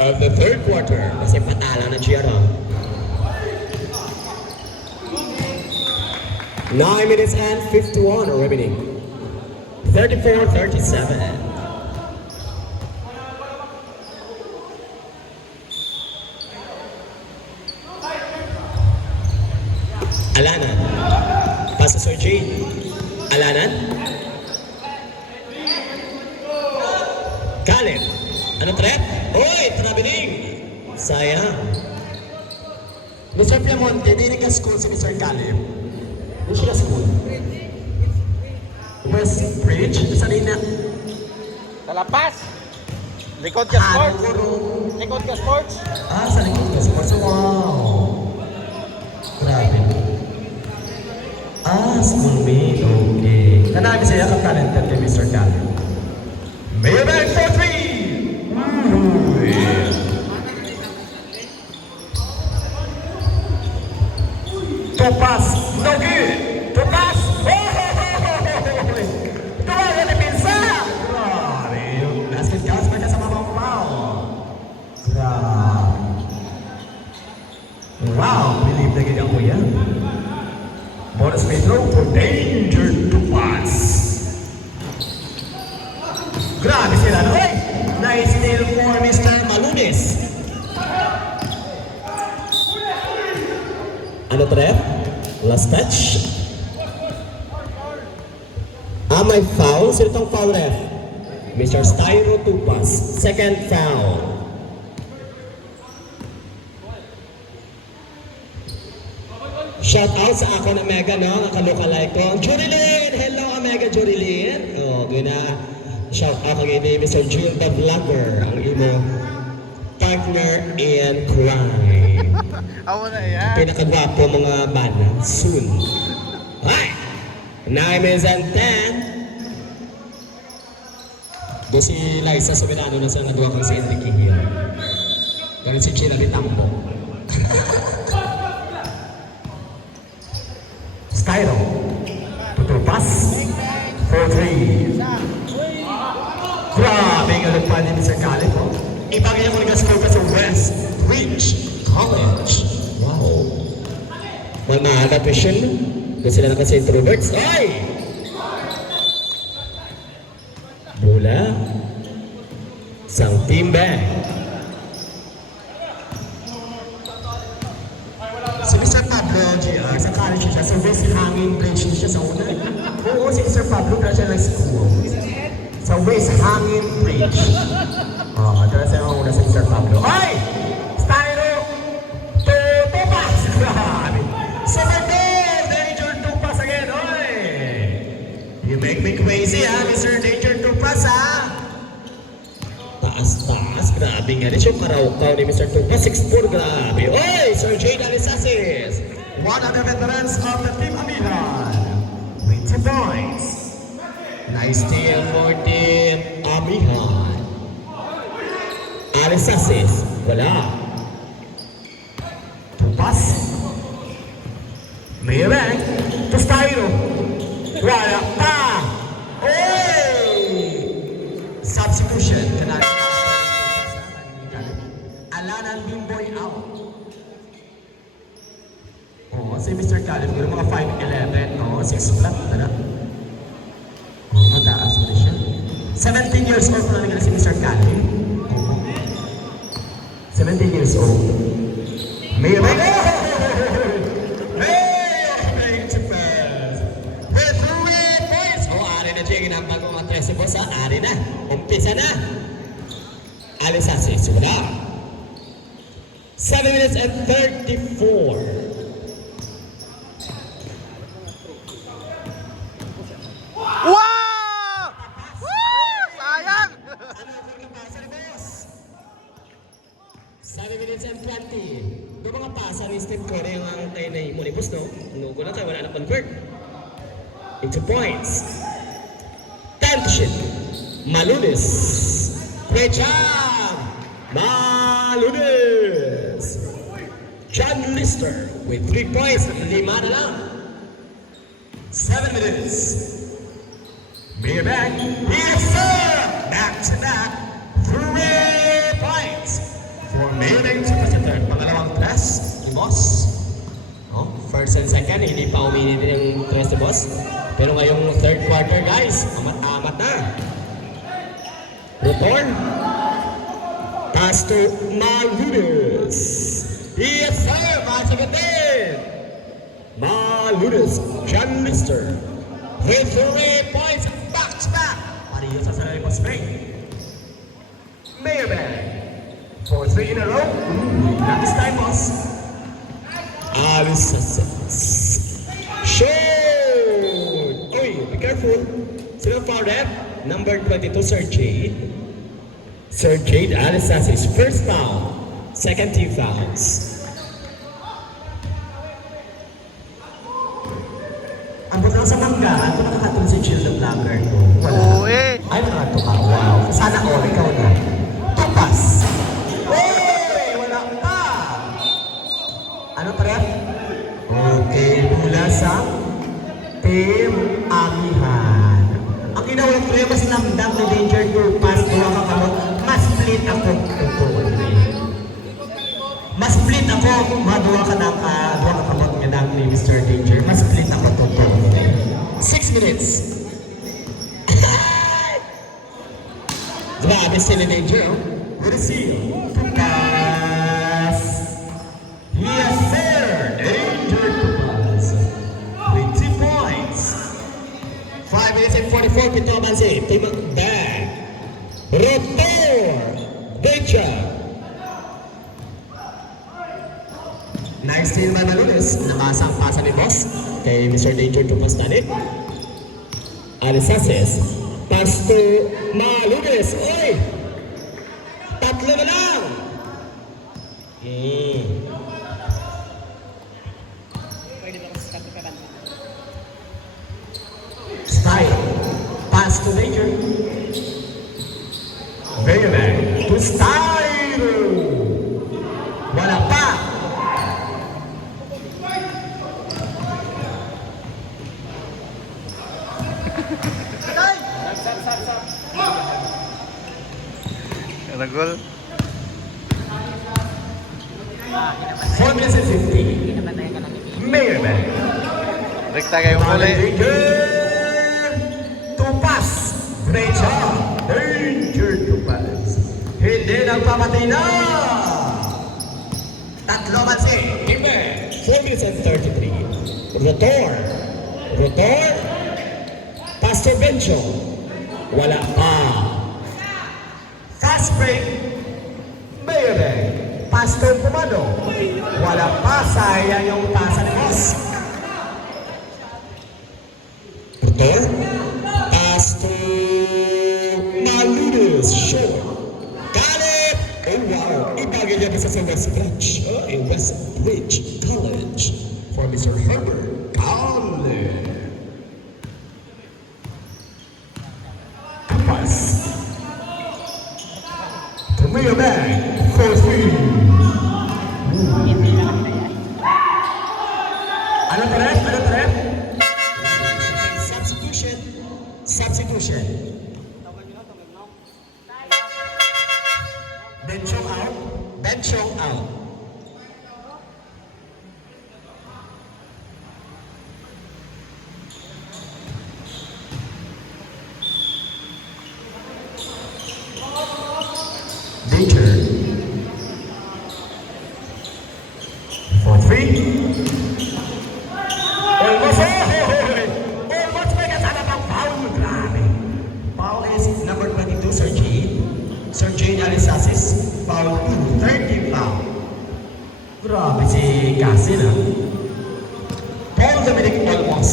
of the third quarter. Kasi patala na siya, no? 9 minutes and 51 remaining. 34-37. Alanan. Pasa Sir Jade. Alanan. Kaleb. Anong trap? Uy, traveling. Sayang. Mr. Piamonte, di ka school si Mr. Caleb. Di siya school. West Bridge, sa Lina. Kalapas! Likod ka sports! Likod ka sports! Sa likod ka sports. Wow! Grabe. Schoolmate. Okay. Nanami siya kang talented kay Mr. Caleb. Maybank for 3! Topas, no good. Topas, tumawa ni Pinsa. Grabe yung basket counts pa ka sa mababaw. Grabe. Wow, believe na ganyan ko yan. Bonus free throw for Danger Topas. Grabe sila. Oy! Nice steal for Mr. Malunis. Ano trap? Last touch. May foul. Sino itong foul ref? Mr. Styro Tupas. Second foul. Shout out sa ako na Mega, no? Nakalukalike ko. Jurilyn! Hello, Mega Jurilyn. Oh, guna. Shout out kay ni Mr. Jill the Vlogger. Ang imo partner in crime. Awa na yan! Pinakagwapo mga bana. Soon. Hi! 9 minutes and 10. Do si Liza Soberano na sa naduwa kang si Enrique Hill. Ganun si Chila Litambo. Styro. Tutupas. 4-3. Grabe ang alagpan ni Mr. Caleb, no? Ipagaya ko nag-score ka sa West Ridge College. Wow. Mamahal vision. Doon sila nakasi introverts. Ay! Bola. Sang team back. Si Mr. Pablo, GR, sa college siya, sa West Hanging Bridge siya sa una. Oo, si Mr. Pablo, kaya siya nag-school. Sa West Hanging Bridge. Tara siya ang una sa Mr. Pablo. Ay! Styro! Tupas! Grabe! Super goal! Danger Tupas again, oy! You make me crazy, ha, Mr. Danger Tupas, ha? Taas-taas. Grabe nga rin siya. Paraukaw ni Mr. Tupa. 6'4". Grabe. Oy! Sir Jade Alisasis. One of the veterans of the Team Amihan. With 2 points. Nice steal for Team Amihan. Alisasis. Wala. Tupas. Maybank. To Styro. Wala pa. Substitution. Alanan Bimboy out. Si Mr. Caleb, mga 5'11", no? 6 flat na. Mataas mo na siya. 17 years old na nila si Mr. Caleb. 17 years old. May Ari na. Umpisa na. Alisasis. Wala. 7 minutes and 34. Wow! Woo! Sayang! 7 minutes and 20. Doon mga pasa ni Steve Curry ang tayo na imunibus, no? Nugo na tayo, wala na convert. Into points. Time to shoot. Malunis. Great job! Malunis! John Lister with 3 points. 5 na lang. 7 minutes. Maybank. Yes, sir! Back to back. 3 points. boss. Oh, first and second, hindi pa uminit yung tres ni boss. Pero ngayong third quarter, guys, amat-amat na. Return. Pass to Maludes. Yes, sir! Masagad din! Maludes, John Lister. With 3 points, back to back. Pariyo sa sarili mo, Spring. Mayorman. For 3 in a row. Not this time, boss. Alice shoot! Oy, be careful. Sino foul rep? Number 22, Sir Jade. Sir Jade Alice's first foul. Second team fouls. Ambot lang sa mangga, ako nakakatun si Jill ng vlogger ko. Oo eh. Ay, nakatuka. Wow. Sana all, ikaw na. Tupas! Uy! Wala pa! Ano pa? Okay, mula sa Team Amihan. Ang ginawa ko yung mas lamdang na danger to pass tuwa ka kamot, mas split ako. Mas split ako, maduwa ka ng duwa ka kamot nga ng ni Mr. Danger. Mas split ako totoo. 6 minutes. Diba, abis sila danger, oh? We'll see. Pass. Yes, sir. Danger to pass. With 2 points. 5 minutes and 44, Pito Abansi. Team back. Rotor. Danger. Nice steal by Maludes. Nakasang pasa ni boss kay Mr. Danger to Pastanik. Alisases. Pass to Maludes. Oy! Tatlo na lang! Style. Pass to Danger. Very back to Style. Wala pa. Ano goal? 4 minutes and 50. Mayorman. Rekta kayo muli. To pass. Great job. Danger to pass. Hindi nagpamatay na. Tatlo Bansi. Amen. 4 minutes and 33. Rotor. Rotor. Pastor Bencho. Wala pa. Fast break. Mayorman. Pastor Pumano. Wala pa. Sayang yung pasa ni boss. Rotor. Pass to Maludes. Short. Got it! Oh wow! Ibagay niya sa West Bridge. West Bridge College. For Mr. Herbert College. Pass. To Mayorman. For 3. Ano trap? Ano trap? Substitution. Substitution. Benchong out. Benchong out. Danger. For 3. Almost. Almost may kasama pang foul. Grabe. Foul is number 22, Sir Jade. Sir Jade Alisasis. Foul 2. 30 foul. Grabe si Cassie na. Paul Dominic Olmos.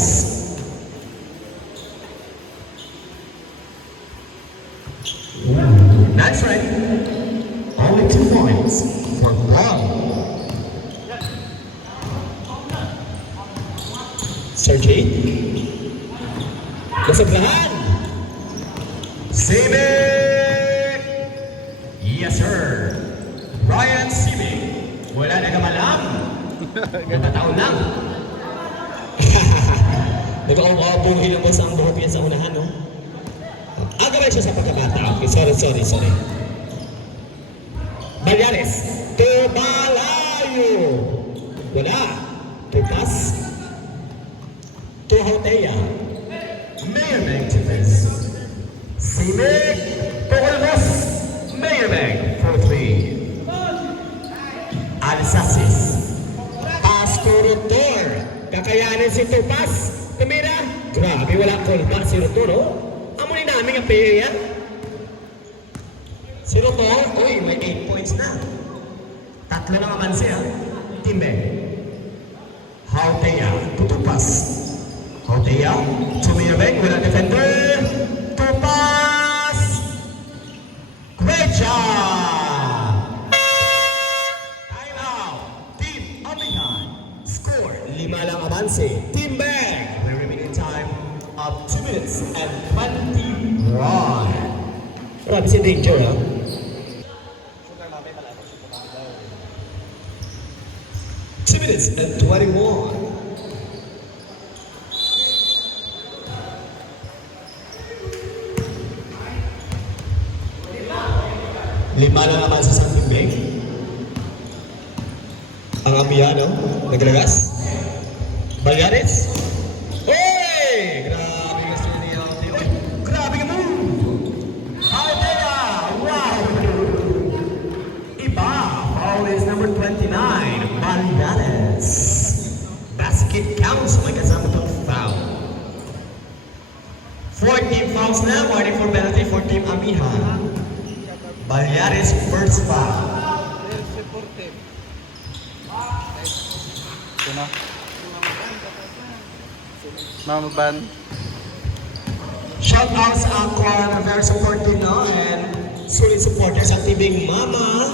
That's right. Only 2 points for Paul. Sir Jade. Nasabrahan. Civic! Yes, sir. Ryan Civic. Wala na kamalam. Nagpataon lang. Nag-aabunghi lang ba sa ang buhat yan sa unahan, no? Agawin siya sa pagkabata. Okay, sorry. Balyares. To Balayo. Wala. Tupas. Tuhoteya. Mayermeng defense. Simic. Tukulbos. Mayermeng for 3. Alisasis. Pasturutor. Kakayanin si Tupas. Tumira. Grabe, wala kulpa si Rotor, oh. Amunin namin ang pair yan. Si Rotor, uy, may 8 points na. 3 na naman siya. Timbe. Hauteya, tutupas. Hauteya, Mayermeng, wala defender. Tupas! Great job! Time out. Team Amihan. Score. 5 lang avanse. Team Bang. The remaining time of 2 minutes and 21. Grabe si Danger, ah. Minutes and 21. Lima na naman sa Santing Beng. Ang Amiano, nagragas. Balyares. Hey! Grabe gusto niya. Uy, grabe ka move! Altea! Wow! Iba! Foul is number 29, Balyares. Basket counts. May kasama pang foul. 14 fouls na. Warning for penalty for Team Amihan. Balyares first foul. Ito na. Mama Ban. Shout out sa Aqua na very supportive no and Solid supporters ang tibing Mama.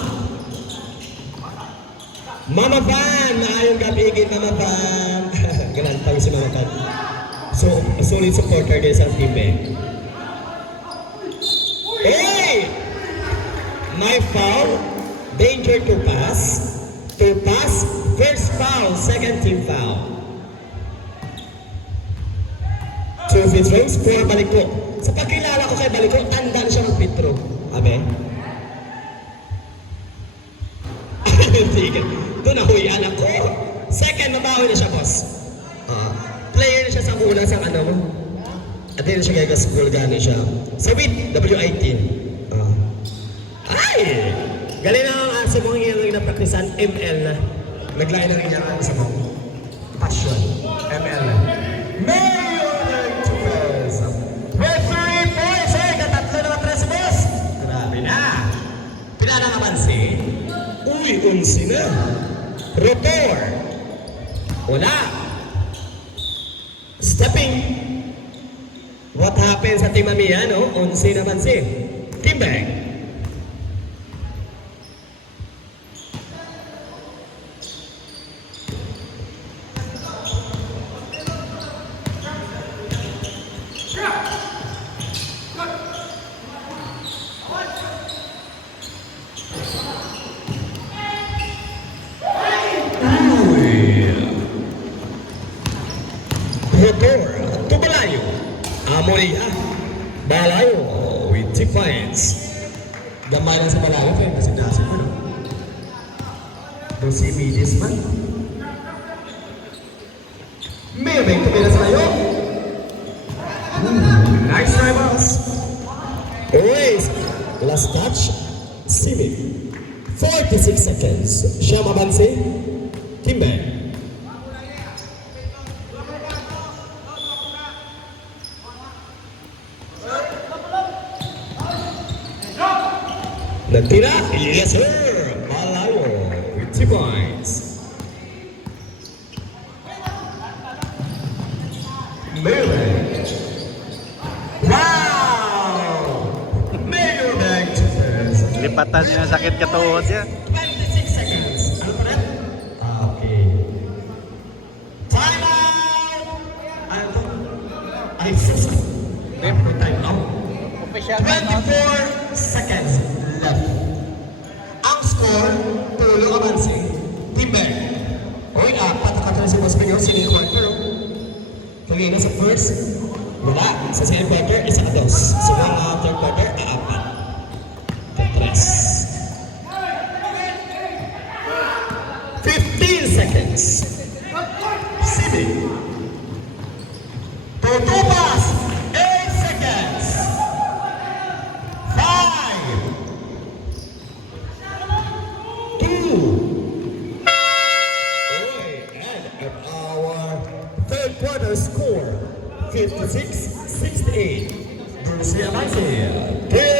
Mama Van! Maayong gabigin, Mama Van! Ganun pang si Mama Van. So, solid supporter din sa tibing. Hey! My foul. Danger to pass. To pass. First foul. Second team foul. 2 free throws, 4 baliko. Sa pagkilala ko kay baliko, tanda na siya ng pitro. Abe? Hindi ka. Doon nahuyan ako. Second, mabawi na siya, boss. Player na siya sa una sa ano mo. At din siya kaya school gani siya. Sa WIT, W18. Ay! Galing na ang aso mong hiyang na praktisan, ML na. naglagay na rin niya ang sa mga passion. ML. Mayor Tupes. With 3 points, katatlo na matres, boss. Grabe na. Pila na naman si Uy, 11 na. Rotor. Wala. Stepping. What happened sa Team Amiya, no? 11 naman si Team Bang. Rotor. Tubalayo. Amoria. Balayo. With defiance. gamay lang sa balayo, kaya kasi nasa mo, no? Doon si Midis man. May tumira sa layo. Nice try, boss. Race. Last touch. Simi. 46 seconds. Siya mabansi. Team Bang. Nagtira. Yes, sir. Malayo. With 2 points. Mayor. Wow! Mayor back to first. Lipatan niya ng sakit katuhod niya. 26 seconds. Ano pa rin? Okay. Time out! Ano to? Ay, sus. Time out. Official 24 seconds left. Ang score, tulo ka man si Timber. Uy, patakata na si Boss Benyo, sining quarter. Kanina sa first, wala. Sa second quarter, isa ka dos. Sa third quarter, apat. Katras. 15 seconds. seconds. Civic. Tutupas, 8 seconds. 5, 2. And our third quarter score, 56-68. Bruce Alexia.